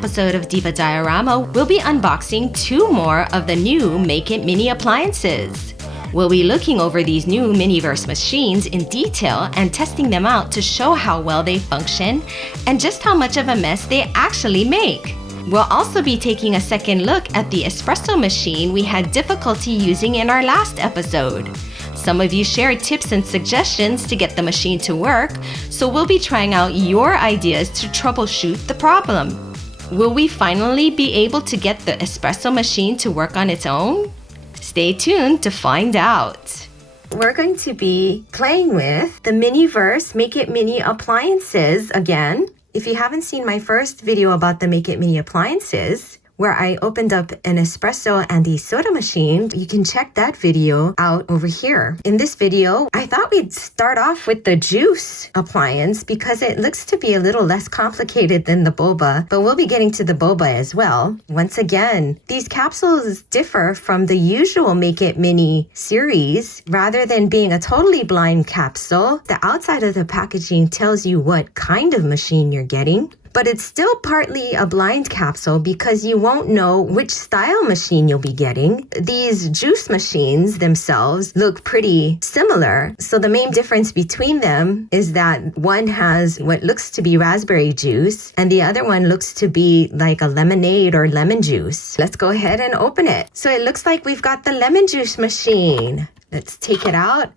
episode of Diva Diorama, we'll be unboxing 2 more of the new Make It Mini appliances. We'll be looking over these new MiniVerse machines in detail and testing them out to show how well they function and just how much of a mess they actually make. We'll also be taking a second look at the Espresso machine we had difficulty using in our last episode. Some of you shared tips and suggestions to get the machine to work, so we'll be trying out your ideas to troubleshoot the problem. Will we finally be able to get the Espresso machine to work on its own? Stay tuned to find out. We're going to be playing with the MiniVerse Make It Mini appliances again. If you haven't seen my first video about the Make It Mini appliances, where I opened up an espresso and a soda machine, you can check that video out over here. In this video, I thought we'd start off with the juice appliance because it looks to be a little less complicated than the boba, but we'll be getting to the boba as well. Once again, these capsules differ from the usual Make It Mini series. Rather than being a totally blind capsule, the outside of the packaging tells you what kind of machine you're getting. But it's still partly a blind capsule because you won't know which style machine you'll be getting. These juice machines themselves look pretty similar. So the main difference between them is that one has what looks to be raspberry juice and the other one looks to be like a lemonade or lemon juice. Let's go ahead and open it. So it looks like we've got the lemon juice machine. Let's take it out.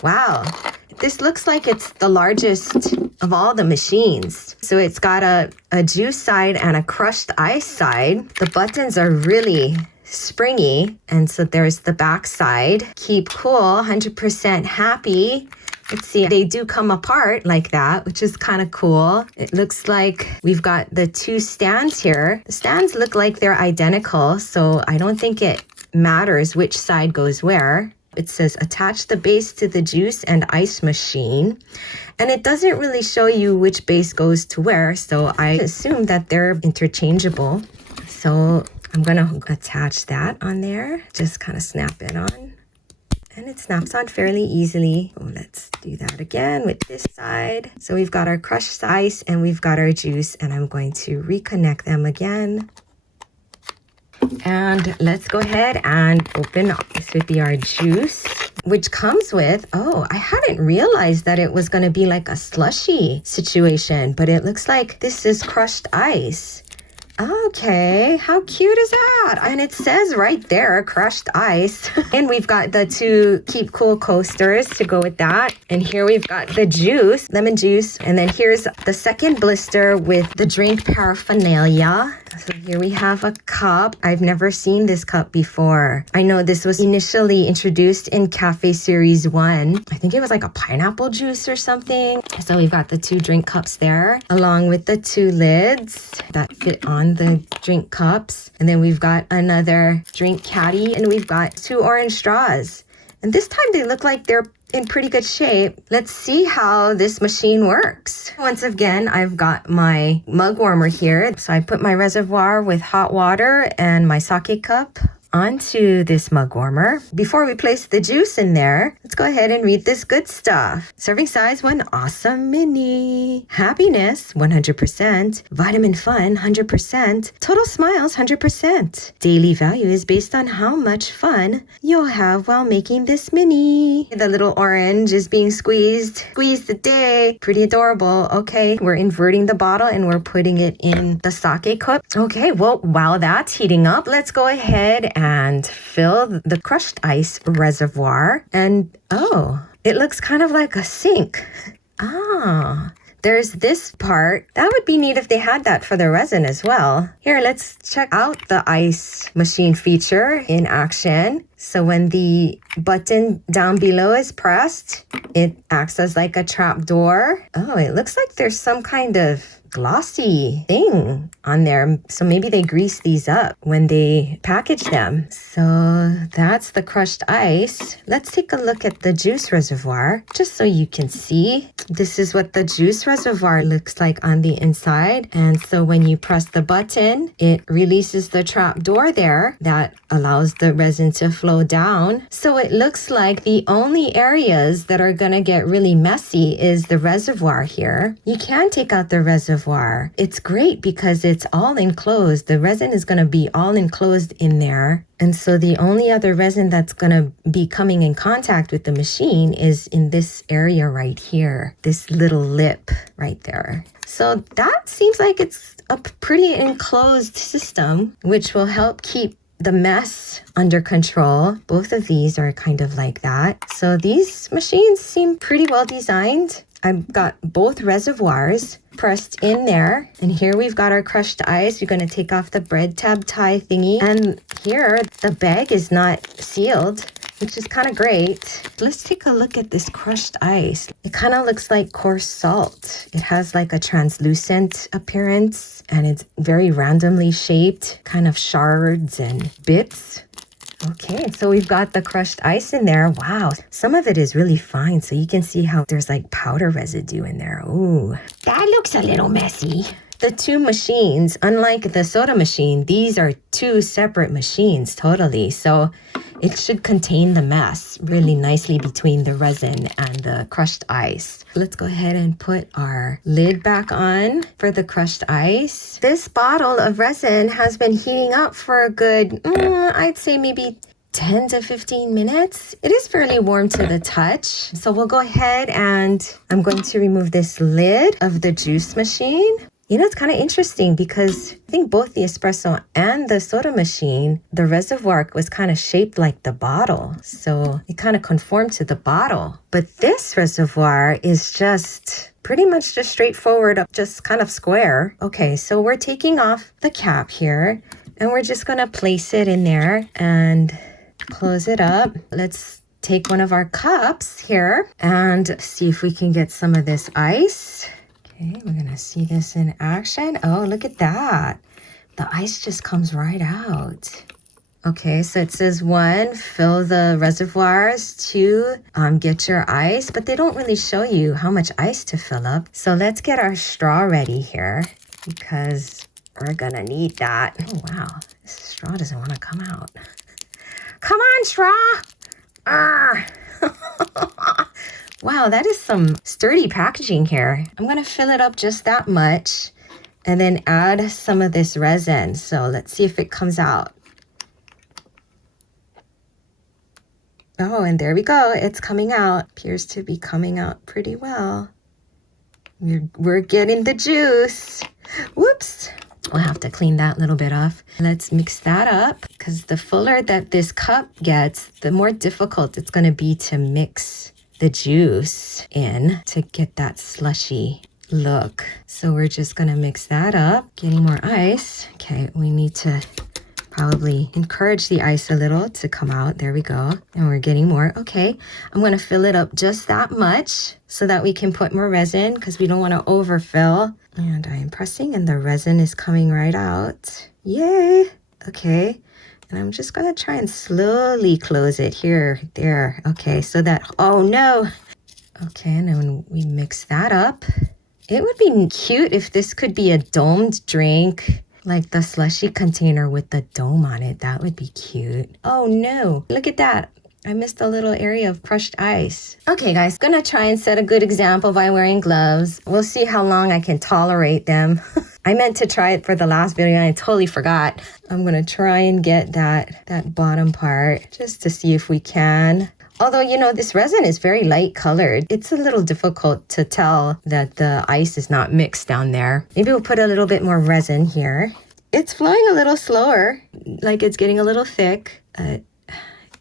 Wow. This looks like it's the largest of all the machines. So it's got a juice side and a crushed ice side. The buttons are really springy. And so there's the back side. Keep cool, 100% happy. Let's see, they do come apart like that, which is kind of cool. It looks like we've got the 2 stands here. The stands look like they're identical, so I don't think it matters which side goes where. It says attach the base to the juice and ice machine. And it doesn't really show you which base goes to where, so I assume that they're interchangeable. So I'm going to attach that on there. Just kind of snap it on. And it snaps on fairly easily. Oh, let's do that again with this side. So we've got our crushed ice and we've got our juice, and I'm going to reconnect them again. And let's go ahead and open up. This would be our juice, which comes with, oh, I hadn't realized that it was going to be like a slushy situation, but it looks like this is crushed ice. Okay, how cute is that? And it says right there, crushed ice. And we've got the 2 Keep Cool coasters to go with that. And here we've got the juice, lemon juice. And then here's the second blister with the drink paraphernalia. So here we have a cup. I've never seen this cup before. I know this was initially introduced in Cafe Series 1. I think it was like a pineapple juice or something. So we've got the 2 drink cups there, along with the 2 lids that fit on the drink cups. And then we've got another drink caddy, and we've got 2 orange straws. And this time they look like they're in pretty good shape. Let's see how this machine works. Once again, I've got my mug warmer here. So I put my reservoir with hot water and my sake cup onto this mug warmer. Before we place the juice in there, let's go ahead and read this good stuff. Serving size 1 awesome mini. Happiness 100%. Vitamin fun 100%. Total smiles 100%. Daily value is based on how much fun you'll have while making this mini. The little orange is being squeezed. Squeeze the day. Pretty adorable. Okay, we're inverting the bottle and we're putting it in the sake cup. Okay, well, while that's heating up, let's go ahead and fill the crushed ice reservoir. And oh, it looks kind of like a sink. Ah, there's this part. That would be neat if they had that for the resin as well. Here, let's check out the ice machine feature in action. So when the button down below is pressed, it acts as like a trap door. Oh, it looks like there's some kind of glossy thing on there. So maybe they grease these up when they package them. So that's the crushed ice. Let's take a look at the juice reservoir just so you can see. This is what the juice reservoir looks like on the inside. And so when you press the button, it releases the trap door there that allows the resin to flow flow down. So it looks like the only areas that are gonna get really messy is the reservoir here. You can take out the reservoir. It's great because it's all enclosed. The resin is gonna be all enclosed in there. And so the only other resin that's gonna be coming in contact with the machine is in this area right here, this little lip right there. So that seems like it's a pretty enclosed system, which will help keep the mess under control. Both of these are kind of like that. So these machines seem pretty well designed. I've got both reservoirs pressed in there. And here we've got our crushed ice. You're going to take off the bread tab tie thingy. And here the bag is not sealed, which is kind of great. Let's take a look at this crushed ice. It kind of looks like coarse salt. It has like a translucent appearance and it's very randomly shaped, kind of shards and bits. Okay, so we've got the crushed ice in there. Wow, some of it is really fine. So you can see how there's like powder residue in there. Ooh, that looks a little messy. The two machines, unlike the soda machine, these are two separate machines totally. So it should contain the mess really nicely between the resin and the crushed ice. Let's go ahead and put our lid back on for the crushed ice. This bottle of resin has been heating up for a good, I'd say maybe 10 to 15 minutes. It is fairly warm to the touch. So we'll go ahead and I'm going to remove this lid of the juice machine. You know, it's kind of interesting because I think both the espresso and the soda machine, the reservoir was kind of shaped like the bottle. So it kind of conformed to the bottle. But this reservoir is just pretty much just straightforward, just kind of square. Okay, so we're taking off the cap here and we're just going to place it in there and close it up. Let's take one of our cups here and see if we can get some of this ice. Okay, we're gonna see this in action. Oh, look at that. The ice just comes right out. Okay, so it says 1, fill the reservoirs. 2, get your ice, but they don't really show you how much ice to fill up. So let's get our straw ready here because we're gonna need that. Oh, wow, this straw doesn't wanna come out. Come on, straw. Wow, that is some sturdy packaging here. I'm gonna fill it up just that much and then add some of this resin. So let's see if it comes out. Oh, and there we go. It's coming out. Appears to be coming out pretty well. We're getting the juice. Whoops. We'll have to clean that little bit off. Let's mix that up because the fuller that this cup gets, the more difficult it's gonna be to mix the juice in to get that slushy look. So we're just gonna mix that up, getting more ice. Okay, we need to probably encourage the ice a little to come out. There we go. And we're getting more. Okay, I'm gonna fill it up just that much so that we can put more resin because we don't wanna overfill. And I am pressing and the resin is coming right out. Yay! Okay. And I'm just gonna try and slowly close it here, there. Okay, so that, oh no. Okay, and then when we mix that up, it would be cute if this could be a domed drink, like the slushy container with the dome on it. That would be cute. Oh no, look at that. I missed a little area of crushed ice. Okay guys, gonna try and set a good example by wearing gloves. We'll see how long I can tolerate them. I meant to try it for the last video and I totally forgot. I'm gonna try and get that bottom part just to see if we can. Although, you know, this resin is very light colored. It's a little difficult to tell that the ice is not mixed down there. Maybe we'll put a little bit more resin here. It's flowing a little slower, like it's getting a little thick.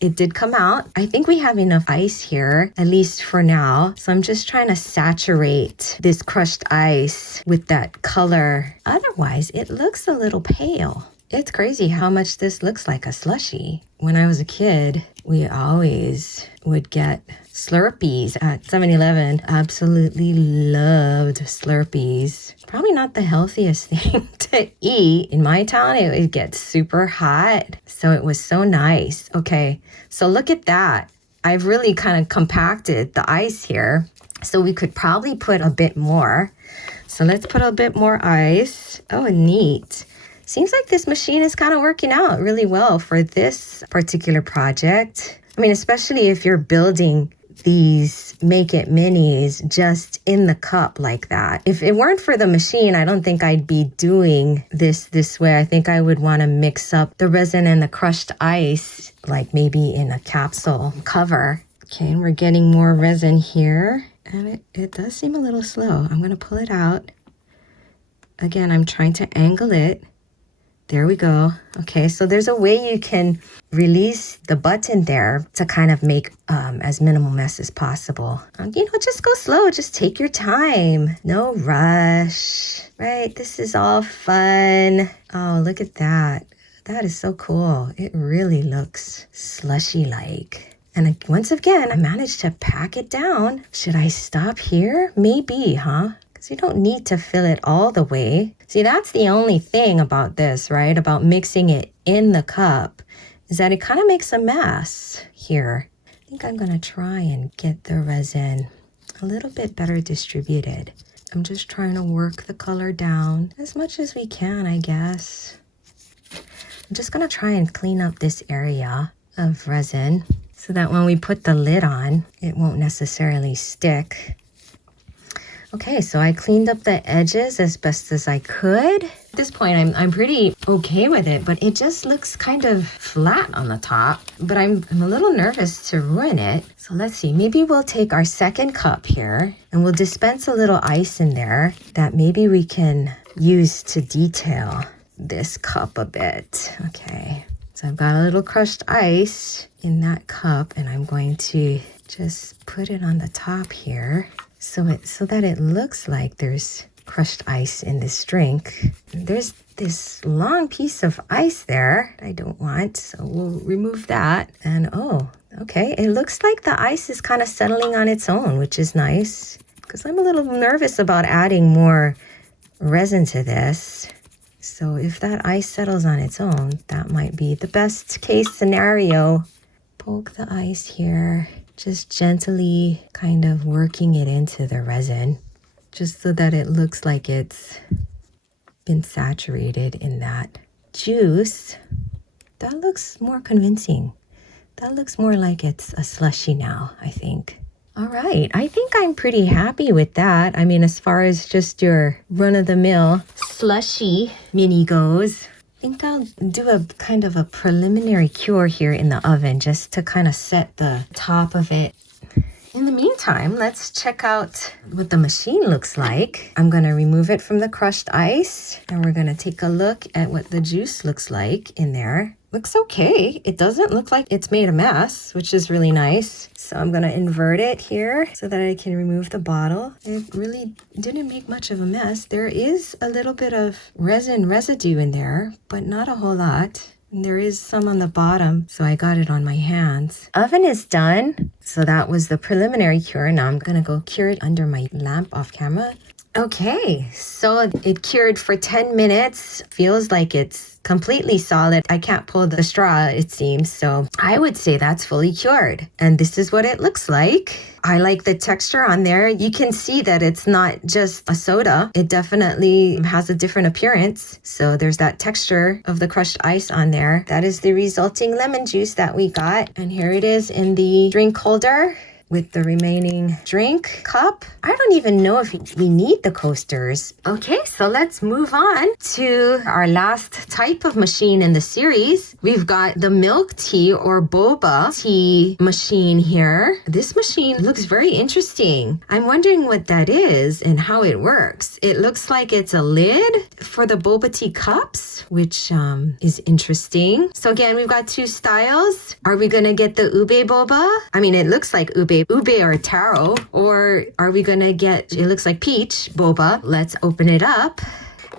It did come out. I think we have enough ice here, at least for now. So I'm just trying to saturate this crushed ice with that color. Otherwise, it looks a little pale. It's crazy how much this looks like a slushie. When I was a kid, we always would get Slurpees at 7-Eleven. Absolutely loved Slurpees. Probably not the healthiest thing to eat. In my town, it would get super hot. So it was so nice. Okay, so look at that. I've really kind of compacted the ice here. So we could probably put a bit more. So let's put a bit more ice. Oh, neat. seems like this machine is kind of working out really well for this particular project. I mean, especially if you're building these Make It Minis just in the cup like that. If it weren't for the machine, I don't think I'd be doing this way. I think I would want to mix up the resin and the crushed ice, like maybe in a capsule cover. Okay, and we're getting more resin here. And it does seem a little slow. I'm going to pull it out. Again, I'm trying to angle it. There we go. Okay, so there's a way you can release the button there to kind of make as minimal mess as possible. Just go slow. Just take your time. No rush, right? This is all fun. Oh, look at that. That is so cool. It really looks slushy-like. And once again, I managed to pack it down. Should I stop here? Maybe, huh? Because you don't need to fill it all the way. See, that's the only thing about this, right? About mixing it in the cup, is that it kind of makes a mess here. I think I'm going to try and get the resin a little bit better distributed. I'm just trying to work the color down as much as we can, I guess. I'm just going to try and clean up this area of resin so that when we put the lid on, it won't necessarily stick. Okay, so I cleaned up the edges as best as I could. At this point, I'm pretty okay with it, but it just looks kind of flat on the top. But I'm a little nervous to ruin it. So let's see, maybe we'll take our second cup here and we'll dispense a little ice in there that maybe we can use to detail this cup a bit. Okay, so I've got a little crushed ice in that cup and I'm going to just put it on the top here. So that it looks like there's crushed ice in this drink. There's this long piece of ice there I don't want, so we'll remove that. And oh, okay, it looks like the ice is kind of settling on its own, which is nice, because I'm a little nervous about adding more resin to this. So if that ice settles on its own, that might be the best case scenario. Poke the ice here. Just gently kind of working it into the resin, just so that it looks like it's been saturated in that juice. That looks more convincing. That looks more like it's a slushy now, I think. All right, I think I'm pretty happy with that. I mean, as far as just your run-of-the-mill slushy mini goes, I think I'll do a kind of a preliminary cure here in the oven just to kind of set the top of it. In the meantime, let's check out what the machine looks like. I'm going to remove it from the crushed ice and we're going to take a look at what the juice looks like in there. Looks okay. It doesn't look like it's made a mess, which is really nice. So I'm going to invert it here so that I can remove the bottle. It really didn't make much of a mess. There is a little bit of resin residue in there, but not a whole lot. And there is some on the bottom, so I got it on my hands. Oven is done. So that was the preliminary cure. Now I'm going to go cure it under my lamp off camera. Okay, so it cured for 10 minutes. Feels like it's completely solid. I can't pull the straw, it seems. So I would say that's fully cured. And this is what it looks like. I like the texture on there. You can see that it's not just a soda. It definitely has a different appearance. So there's that texture of the crushed ice on there. That is the resulting lemon juice that we got. And here it is in the drink holder with the remaining drink cup. I don't even know if we need the coasters. Okay, so let's move on to our last type of machine in the series. We've got the milk tea or boba tea machine here. This machine looks very interesting. I'm wondering what that is and how it works. It looks like it's a lid for the boba tea cups, which is interesting. So again, we've got two styles. Are we gonna get the ube boba? I mean, it looks like ube or taro, or are we gonna get, it looks like peach boba. Let's open it up.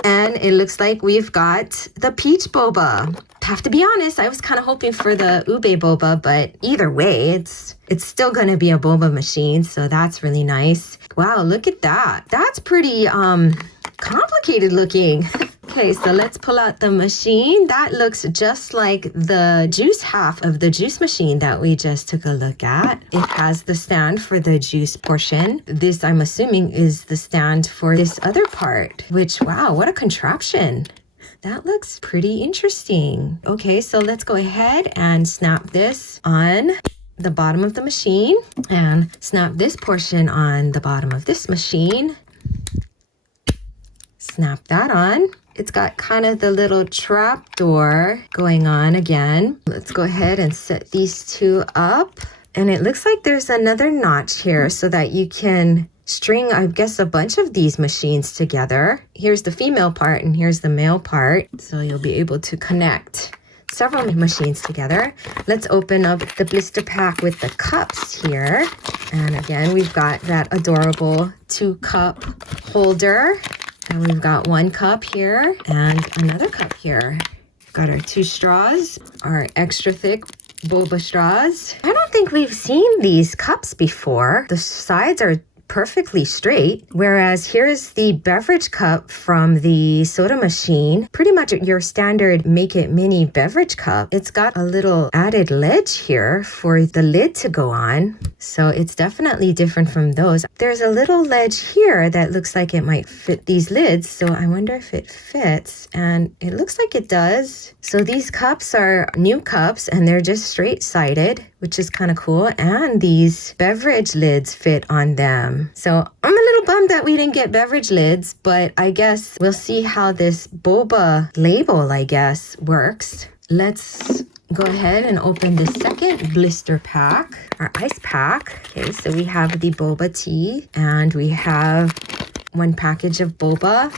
And it looks like we've got the peach boba. Have to be honest, I was kind of hoping for the ube boba, but either way, it's still gonna be a boba machine, so that's really nice. Wow, look at that. That's pretty complicated looking. Okay, so let's pull out the machine. That looks just like the juice half of the juice machine that we just took a look at. It has the stand for the juice portion. This, I'm assuming, is the stand for this other part, which, wow, what a contraption. That looks pretty interesting. Okay, so let's go ahead and snap this on the bottom of the machine and snap this portion on the bottom of this machine. Snap that on. It's got kind of the little trap door going on again. Let's go ahead and set these two up. And it looks like there's another notch here so that you can string, I guess, a bunch of these machines together. Here's the female part and here's the male part. So you'll be able to connect several machines together. Let's open up the blister pack with the cups here. And again, we've got that adorable 2-cup holder. And we've got 1 cup here and another cup here. Got our 2 straws, our extra thick boba straws. I don't think we've seen these cups before. The sides are perfectly straight, whereas here's the beverage cup from the soda machine. Pretty much your standard Make It Mini beverage cup. It's got a little added ledge here for the lid to go on, so it's definitely different from those. There's a little ledge here that looks like it might fit these lids, so I wonder if it fits, and it looks like it does. So these cups are new cups and they're just straight-sided, which is kind of cool, and these beverage lids fit on them. So I'm a little bummed that we didn't get beverage lids, but I guess we'll see how this boba label, I guess, works. Let's go ahead and open the second blister pack, our ice pack. Okay, so we have the boba tea, and we have 1 package of boba,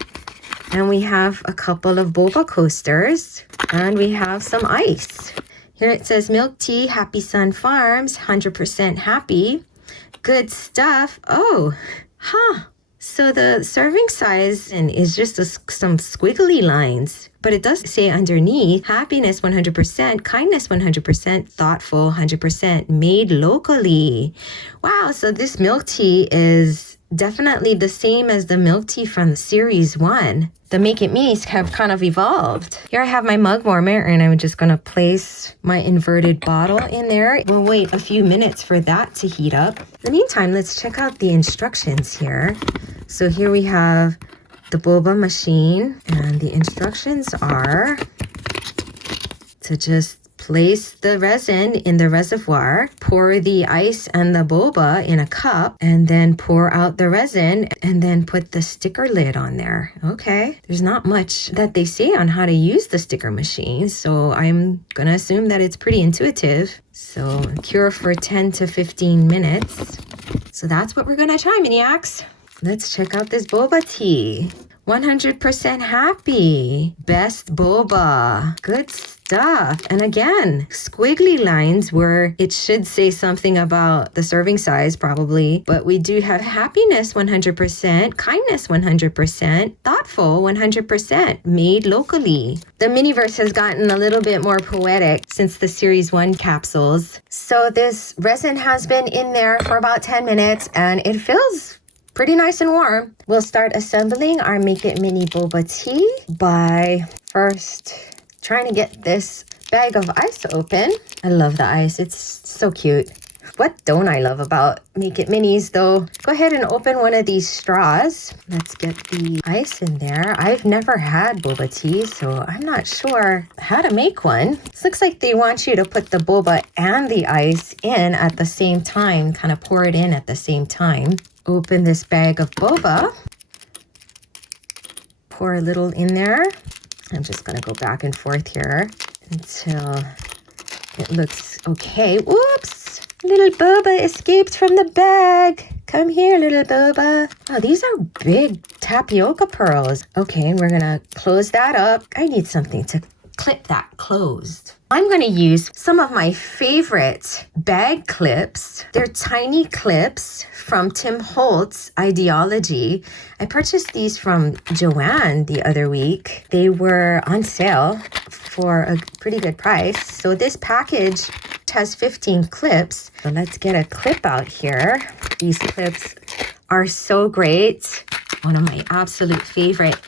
and we have a couple of boba coasters, and we have some ice. Here it says Milk Tea, Happy Sun Farms, 100% happy. Good stuff. Oh, So the serving size is just some squiggly lines, but it does say underneath, happiness 100%, kindness 100%, thoughtful 100%, made locally. Wow, so this milk tea is definitely the same as the milk tea from series 1. The Make It Minis have kind of evolved. Here I have my mug warmer, and I'm just going to place my inverted bottle in there. We'll wait a few minutes for that to heat up. In the meantime, let's check out the instructions here. So here we have the boba machine, and the instructions are to just place the resin in the reservoir, pour the ice and the boba in a cup, and then pour out the resin, and then put the sticker lid on there. Okay, there's not much that they say on how to use the sticker machine, so I'm gonna assume that it's pretty intuitive. So cure for 10 to 15 minutes. So that's what we're gonna try, Miniacs. Let's check out this boba tea. 100% happy. Best boba. Good stuff. And again, squiggly lines where it should say something about the serving size probably, but we do have happiness 100%, kindness 100%, thoughtful 100%, made locally. The MiniVerse has gotten a little bit more poetic since the Series 1 capsules. So this resin has been in there for about 10 minutes and it feels pretty nice and warm. We'll start assembling our Make It Mini boba tea by first trying to get this bag of ice open. I love the ice. It's so cute. What don't I love about Make It Minis though? Go ahead and open one of these straws. Let's get the ice in there. I've never had boba tea, so I'm not sure how to make one. This looks like they want you to put the boba and the ice in at the same time, kind of pour it in at the same time. Open this bag of boba. Pour a little in there. I'm just going to go back and forth here until it looks okay. Whoops! Little boba escaped from the bag. Come here, little boba. Oh, these are big tapioca pearls. Okay, and we're going to close that up. I need something to clip that closed. I'm going to use some of my favorite bag clips. They're tiny clips from Tim Holtz Ideology. I purchased these from Joanne the other week. They were on sale for a pretty good price. So this package has 15 clips. So let's get a clip out here. These clips are so great. One of my absolute favorite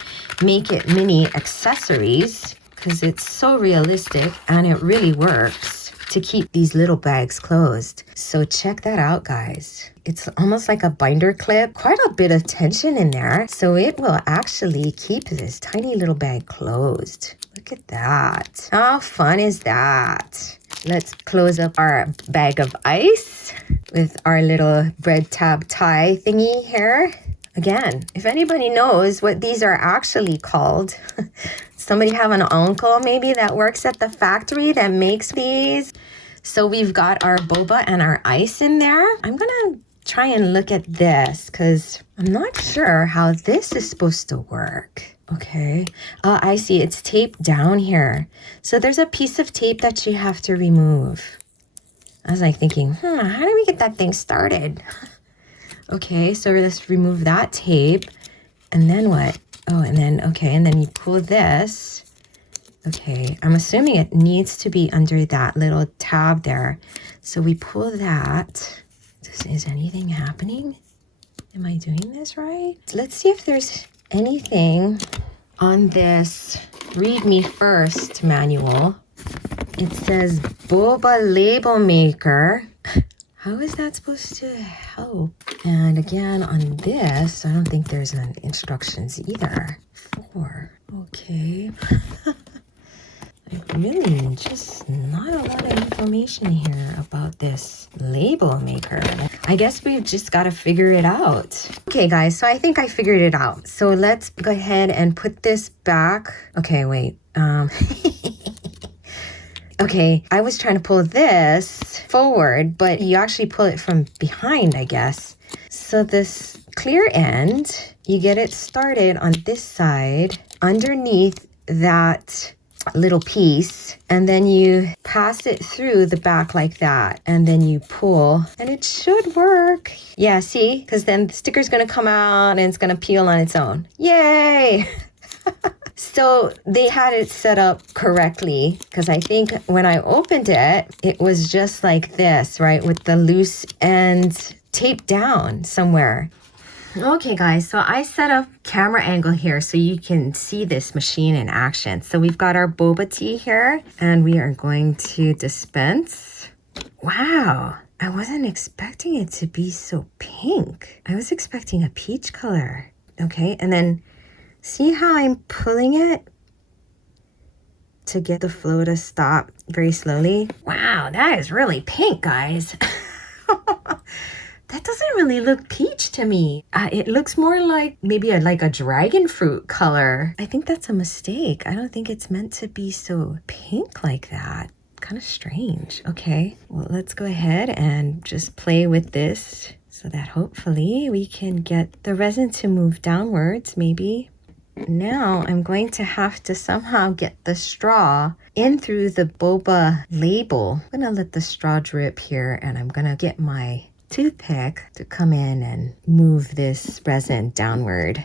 Make It Mini accessories, because it's so realistic and it really works. to keep these little bags closed. So check that out, guys. It's almost like a binder clip, quite a bit of tension in there. So it will actually keep this tiny little bag closed. Look at that. How fun is that? Let's close up our bag of ice with our little bread tab tie thingy here. Again, if anybody knows what these are actually called, somebody have an uncle maybe that works at the factory that makes these. So we've got our boba and our ice in there. I'm gonna try and look at this because I'm not sure how this is supposed to work. Okay. Oh, I see. It's taped down here. So there's a piece of tape that you have to remove. I was like thinking, how do we get that thing started? Okay, so let's remove that tape. And then what? Oh, and then, okay, and then you pull this. Okay, I'm assuming it needs to be under that little tab there. So we pull that. Is anything happening? Am I doing this right? Let's see if there's anything on this Read Me First manual. It says Boba Label Maker. How is that supposed to help? And again, on this, I don't think there's an instructions either. Okay. Really, just not a lot of information here about this label maker. I guess we've just got to figure it out. Okay, guys, so I think I figured it out. So let's go ahead and put this back. Okay, wait. Okay, I was trying to pull this forward, but you actually pull it from behind, I guess. So this clear end, you get it started on this side underneath that little piece, and then you pass it through the back like that, and then you pull, and it should work. Yeah, see? Because then the sticker's going to come out and it's going to peel on its own. Yay! So they had it set up correctly, because I think when I opened it, it was just like this, right? With the loose end taped down somewhere. Okay, guys, so I set up camera angle here so you can see this machine in action. So we've got our boba tea here, and we are going to dispense. Wow, I wasn't expecting it to be so pink. I was expecting a peach color. Okay, and then see how I'm pulling it to get the flow to stop very slowly? Wow, that is really pink, guys. That doesn't really look peach to me. It looks more like maybe like a dragon fruit color. I think that's a mistake. I don't think it's meant to be so pink like that. Kind of strange. Okay, well, let's go ahead and just play with this so that hopefully we can get the resin to move downwards maybe. Now I'm going to have to somehow get the straw in through the boba label. I'm gonna let the straw drip here, and I'm gonna get my toothpick to come in and move this resin downward.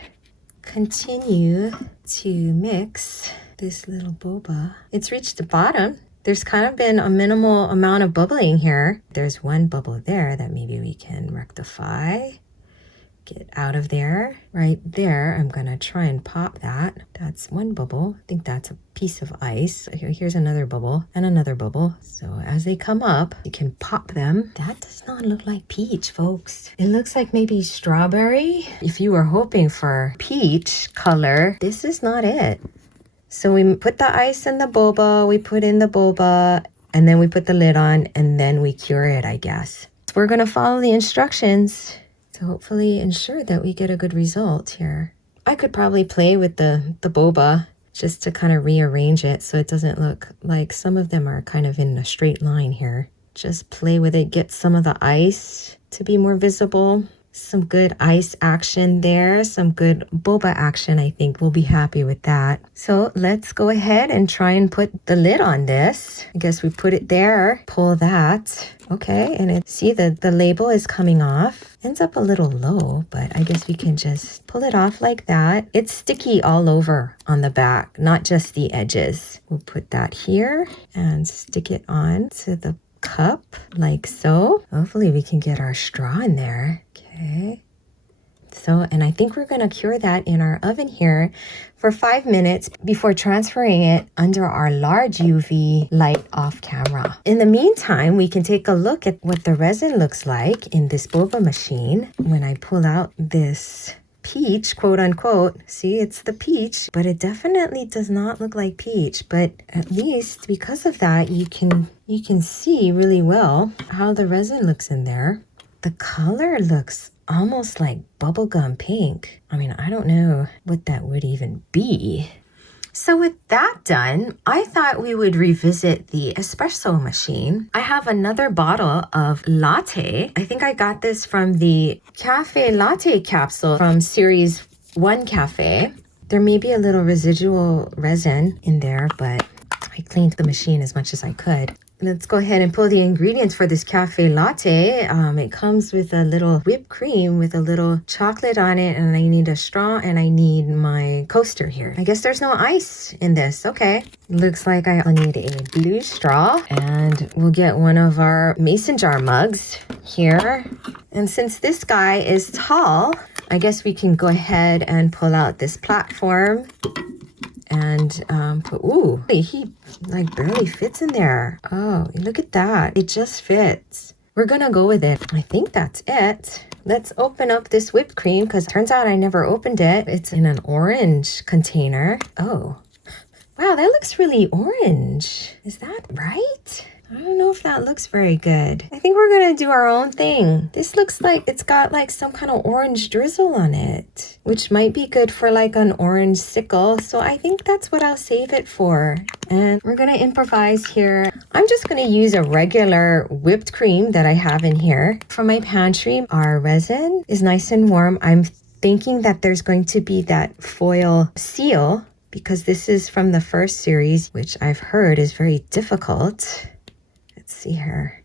Continue to mix this little boba. It's reached the bottom. There's kind of been a minimal amount of bubbling here. There's one bubble there that maybe we can rectify. Get out of there. Right there, I'm gonna try and pop that. That's one bubble. I think that's a piece of ice. Here's another bubble and another bubble. So as they come up, you can pop them. That does not look like peach, folks. It looks like maybe strawberry. If you were hoping for peach color, this is not it. So we put the ice in the boba, we put in the boba, and then we put the lid on, and then we cure it, I guess. So we're gonna follow the instructions to hopefully ensure that we get a good result here. I could probably play with the boba just to kind of rearrange it so it doesn't look like some of them are kind of in a straight line here. Just play with it, get some of the ice to be more visible. Some good ice action there, some good boba action. I think we'll be happy with that. So let's go ahead and try and put the lid on this. I guess we put it there, pull that. Okay, and see the label is coming off. Ends up a little low, but I guess we can just pull it off like that. It's sticky all over on the back, not just the edges. We'll put that here and stick it on to the cup like so. Hopefully we can get our straw in there. Okay, let's espresso. And I think we're going to cure that in our oven here for 5 minutes before transferring it under our large UV light off camera. In the meantime, we can take a look at what the resin looks like in this boba machine. When I pull out this peach, quote unquote, see, it's the peach, but it definitely does not look like peach. But at least because of that, you can see really well how the resin looks in there. The color looks almost like bubblegum pink. I mean, I don't know what that would even be. So with that done, I thought we would revisit the espresso machine. I have another bottle of latte. I think I got this from the Cafe Latte capsule from Series 1 Cafe. There may be a little residual resin in there, but I cleaned the machine as much as I could. Let's go ahead and pull the ingredients for this cafe latte. It comes with a little whipped cream with a little chocolate on it, and I need a straw and I need my coaster here. I guess there's no ice in this. Okay. Looks like I need a blue straw, and we'll get one of our mason jar mugs here. And since this guy is tall, I guess we can go ahead and pull out this platform and ooh, he like barely fits in there. Oh, look at that. It just fits. We're gonna go with it. I think that's it. Let's open up this whipped cream because it turns out I never opened it. It's in an orange container. Oh, wow, that looks really orange. Is that right? I don't know if that looks very good. I think we're gonna do our own thing. This looks like it's got like some kind of orange drizzle on it, which might be good for like an orange sickle. So I think that's what I'll save it for. And we're gonna improvise here. I'm just gonna use a regular whipped cream that I have in here. From my pantry, our resin is nice and warm. I'm thinking that there's going to be that foil seal because this is from the first series, which I've heard is very difficult. Let's see here.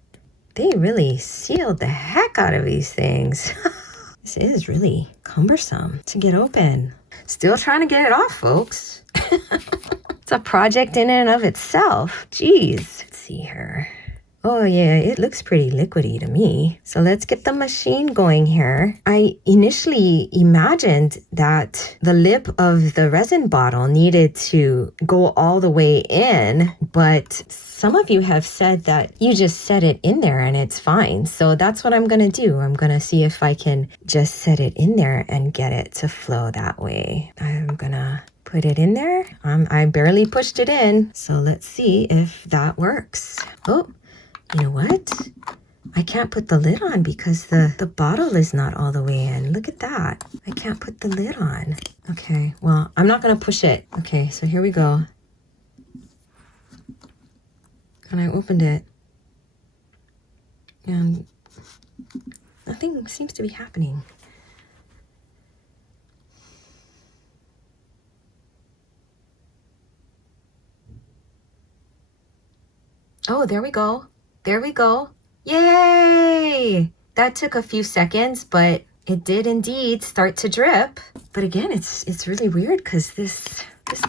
They really sealed the heck out of these things. This is really cumbersome to get open. Still trying to get it off, folks. It's a project in and of itself. Jeez. Let's see here. Oh yeah, it looks pretty liquidy to me. So let's get the machine going here. I initially imagined that the lip of the resin bottle needed to go all the way in, but some of you have said that you just set it in there and it's fine. So that's what I'm gonna do. I'm gonna see if I can just set it in there and get it to flow that way. I'm gonna put it in there. I barely pushed it in. So let's see if that works. Oh, you know what? I can't put the lid on because the bottle is not all the way in. Look at that. I can't put the lid on. Okay, well, I'm not gonna push it. Okay, so here we go. And I opened it. And nothing seems to be happening. Oh, there we go. There we go. Yay! That took a few seconds, but it did indeed start to drip. But again, it's really weird because this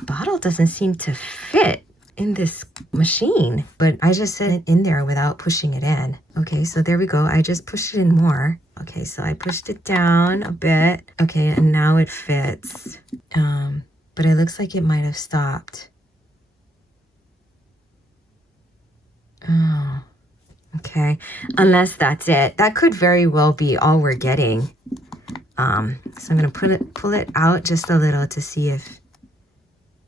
bottle doesn't seem to fit in this machine. But I just set it in there without pushing it in. Okay, so there we go. I just pushed it in more. Okay, so I pushed it down a bit. Okay, and now it fits. But it looks like it might have stopped. Oh, okay. Unless that's it. That could very well be all we're getting. So I'm gonna pull it out just a little to see if.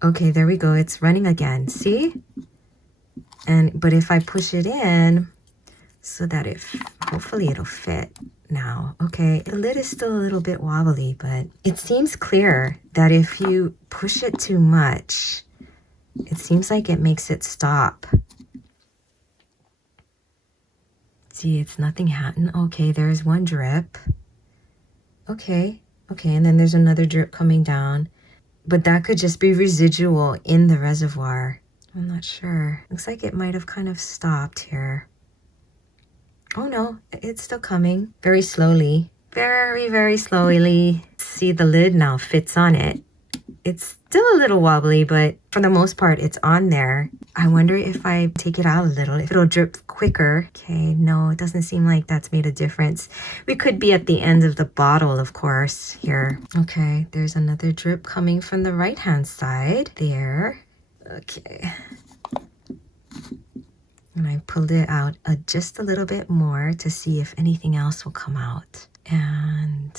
Okay, there we go. It's running again. See? But if I push it in, so that hopefully it'll fit now. Okay, the lid is still a little bit wobbly, but it seems clear that if you push it too much, it seems like it makes it stop. See, it's nothing happened. Okay, there's one drip. Okay, and then there's another drip coming down. But that could just be residual in the reservoir. I'm not sure. Looks like it might have kind of stopped here. Oh no, it's still coming. Very slowly. Very, very slowly. See, the lid now fits on it. It's still a little wobbly, but for the most part, it's on there. I wonder if I take it out a little, if it'll drip quicker. Okay, no, it doesn't seem like that's made a difference. We could be at the end of the bottle, of course, here. Okay, there's another drip coming from the right-hand side there. Okay. And I pulled it out just a little bit more to see if anything else will come out. And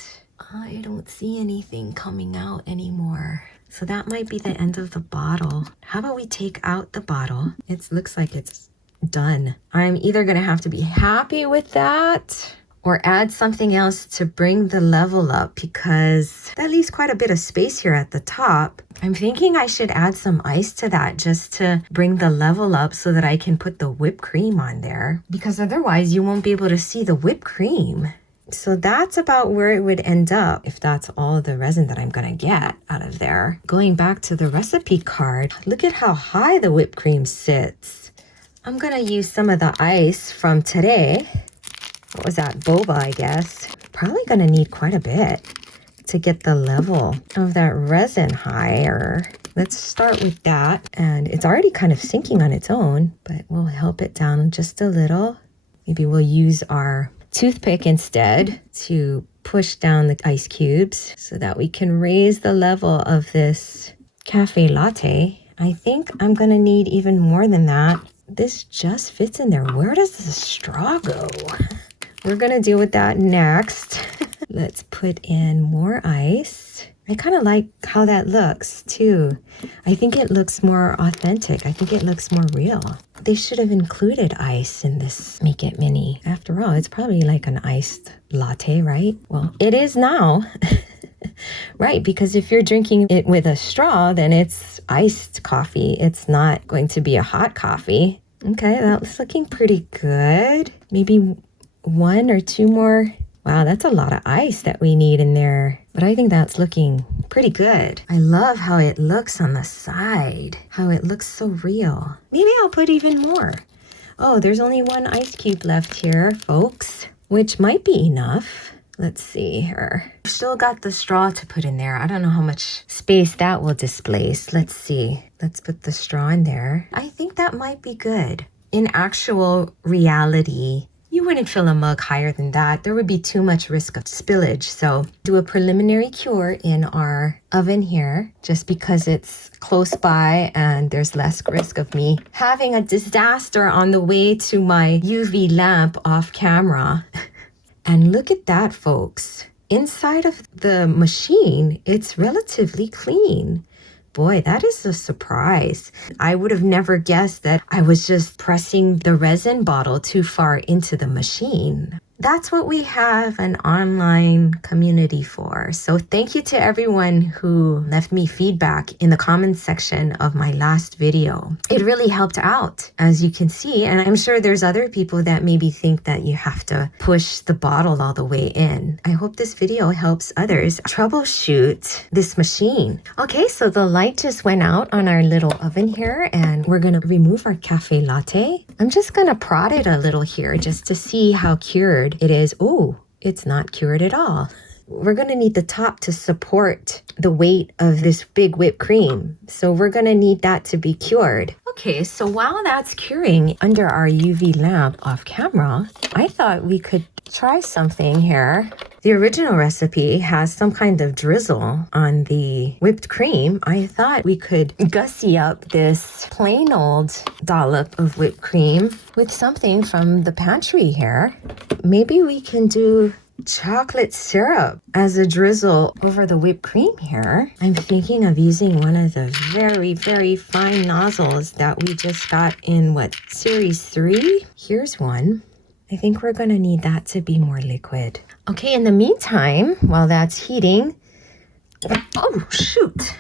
I don't see anything coming out anymore. So that might be the end of the bottle. How about we take out the bottle? It looks like it's done. I'm either gonna have to be happy with that or add something else to bring the level up, because that leaves quite a bit of space here at the top. I'm thinking I should add some ice to that just to bring the level up so that I can put the whipped cream on there, because otherwise you won't be able to see the whipped cream. So that's about where it would end up if that's all the resin that I'm gonna get out of there. Going back to the recipe card, look at how high the whipped cream sits. I'm gonna use some of the ice from today. What was that? Boba, I guess. Probably gonna need quite a bit to get the level of that resin higher. Let's start with that. And it's already kind of sinking on its own, but we'll help it down just a little. Maybe we'll use our toothpick instead to push down the ice cubes so that we can raise the level of this cafe latte. I think I'm gonna need even more than that. This just fits in there. Where does the straw go? We're gonna deal with that next. Let's put in more ice. I kind of like how that looks too. I think it looks more authentic. I think it looks more real. They should have included ice in this Make It Mini. After all, it's probably like an iced latte, right? Well, it is now. Right, because if you're drinking it with a straw, then it's iced coffee. It's not going to be a hot coffee. Okay, that's looking pretty good. Maybe one or two more. Wow, that's a lot of ice that we need in there. But I think that's looking pretty good. I love how it looks on the side, how it looks so real. Maybe I'll put even more. Oh, there's only one ice cube left here, folks, which might be enough. Let's see here. Still got the straw to put in there. I don't know how much space that will displace. Let's see. Let's put the straw in there. I think that might be good. In actual reality, you wouldn't fill a mug higher than that. There would be too much risk of spillage. So do a preliminary cure in our oven here, just because it's close by and there's less risk of me having a disaster on the way to my UV lamp off camera. And look at that, folks. Inside of the machine, it's relatively clean. Boy, that is a surprise. I would have never guessed that I was just pressing the resin bottle too far into the machine. That's what we have an online community for. So thank you to everyone who left me feedback in the comments section of my last video. It really helped out, as you can see. And I'm sure there's other people that maybe think that you have to push the bottle all the way in. I hope this video helps others troubleshoot this machine. Okay, so the light just went out on our little oven here, and we're gonna remove our cafe latte. I'm just gonna prod it a little here just to see how cured it is. Oh, it's not cured at all. We're gonna need the top to support the weight of this big whipped cream. So we're gonna need that to be cured. Okay, so while that's curing under our UV lamp off camera, I thought we could try something here. The original recipe has some kind of drizzle on the whipped cream. I thought we could gussy up this plain old dollop of whipped cream with something from the pantry here. Maybe we can do chocolate syrup as a drizzle over the whipped cream here. I'm thinking of using one of the very, very fine nozzles that we just got in, series 3? Here's one. I think we're gonna need that to be more liquid. Okay, in the meantime, while that's heating, oh shoot.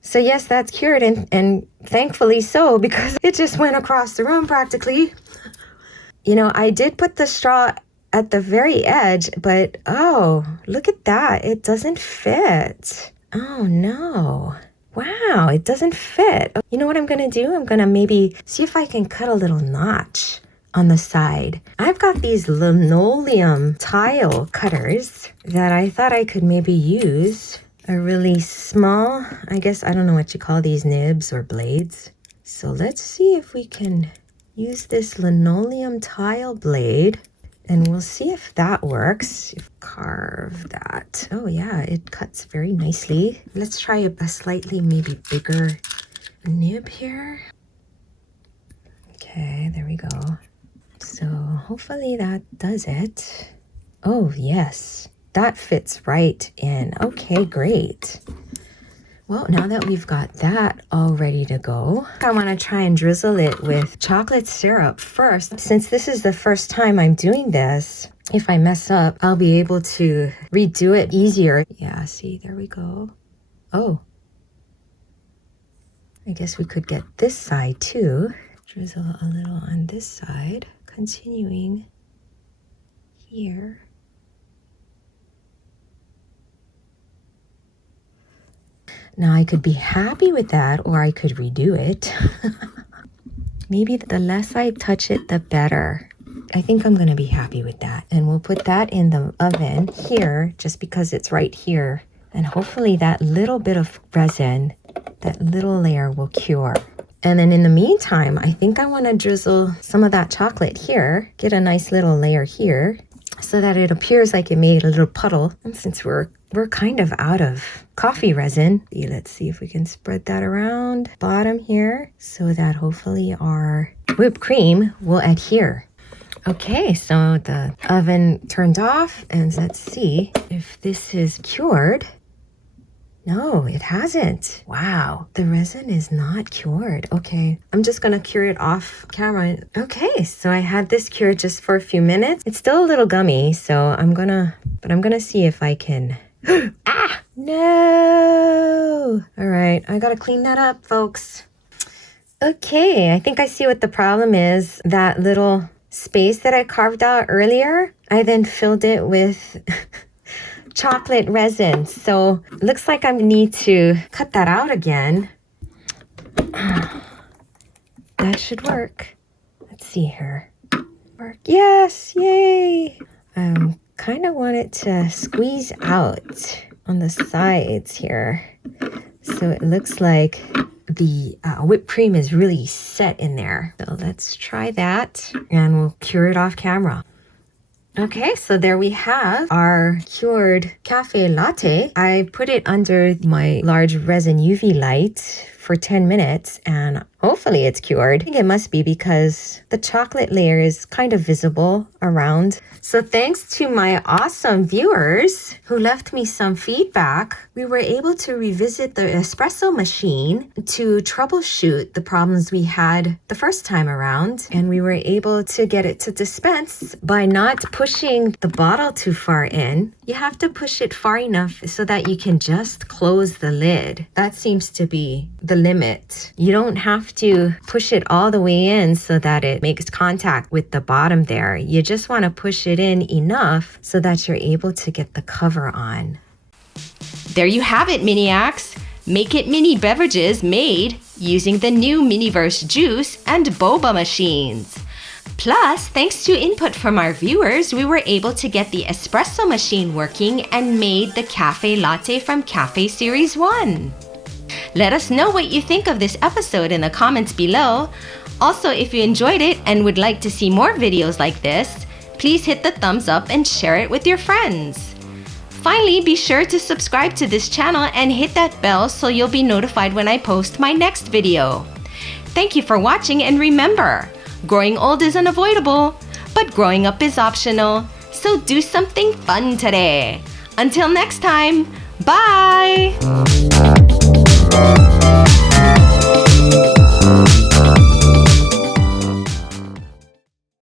So yes, that's cured, and thankfully so, because it just went across the room practically. You know, I did put the straw at the very edge, but oh, look at that. It doesn't fit. Oh no. Wow, it doesn't fit. You know what I'm gonna do? I'm gonna maybe see if I can cut a little notch on the side. I've got these linoleum tile cutters that I thought I could maybe use a really small, I guess, I don't know what you call these nibs or blades. So let's see if we can use this linoleum tile blade, and we'll see if that works. Carve that. Oh yeah, it cuts very nicely. Let's try a slightly maybe bigger nib here. Okay, there we go. So hopefully that does it. Oh yes, that fits right in. Okay, great. Well, now that we've got that all ready to go, I want to try and drizzle it with chocolate syrup first. Since this is the first time I'm doing this, if I mess up, I'll be able to redo it easier. Yeah, see, there we go. Oh, I guess we could get this side too. Drizzle a little on this side, continuing here. Now I could be happy with that, or I could redo it. Maybe the less I touch it, the better. I think I'm gonna be happy with that. And we'll put that in the oven here, just because it's right here. And hopefully that little bit of resin, that little layer will cure. And then in the meantime, I think I wanna drizzle some of that chocolate here, get a nice little layer here, so that it appears like it made a little puddle. And since we're kind of out of coffee resin, let's see if we can spread that around bottom here so that hopefully our whipped cream will adhere. Okay, so the oven turned off, and let's see if this is cured. No, it hasn't. Wow, the resin is not cured. Okay, I'm just gonna cure it off camera. Okay, so I had this cured just for a few minutes. It's still a little gummy, so I'm gonna see if I can. Ah, no. All right, I gotta clean that up, folks. Okay, I think I see what the problem is. That little space that I carved out earlier, I then filled it with chocolate resin. So looks like I need to cut that out again. That should work. Let's see here. Work. Yes, yay. Kind of want it to squeeze out on the sides here. So it looks like the whipped cream is really set in there. So let's try that, and we'll cure it off camera. Okay, so there we have our cured cafe latte. I put it under my large resin UV light for 10 minutes, and hopefully it's cured. I think it must be because the chocolate layer is kind of visible around. So thanks to my awesome viewers who left me some feedback, we were able to revisit the espresso machine to troubleshoot the problems we had the first time around. And we were able to get it to dispense by not pushing the bottle too far in. You have to push it far enough so that you can just close the lid. That seems to be the limit. You don't have to push it all the way in so that it makes contact with the bottom there. You just want to push it in enough so that you're able to get the cover on. There you have it, Miniacs. Make it mini beverages made using the new MiniVerse juice and boba machines. Plus, thanks to input from our viewers, we were able to get the espresso machine working and made the cafe latte from Cafe Series 1. Let us know what you think of this episode in the comments below. Also, if you enjoyed it and would like to see more videos like this, please hit the thumbs up and share it with your friends. Finally, be sure to subscribe to this channel and hit that bell so you'll be notified when I post my next video. Thank you for watching, and remember, growing old is unavoidable, but growing up is optional. So do something fun today. Until next time, bye!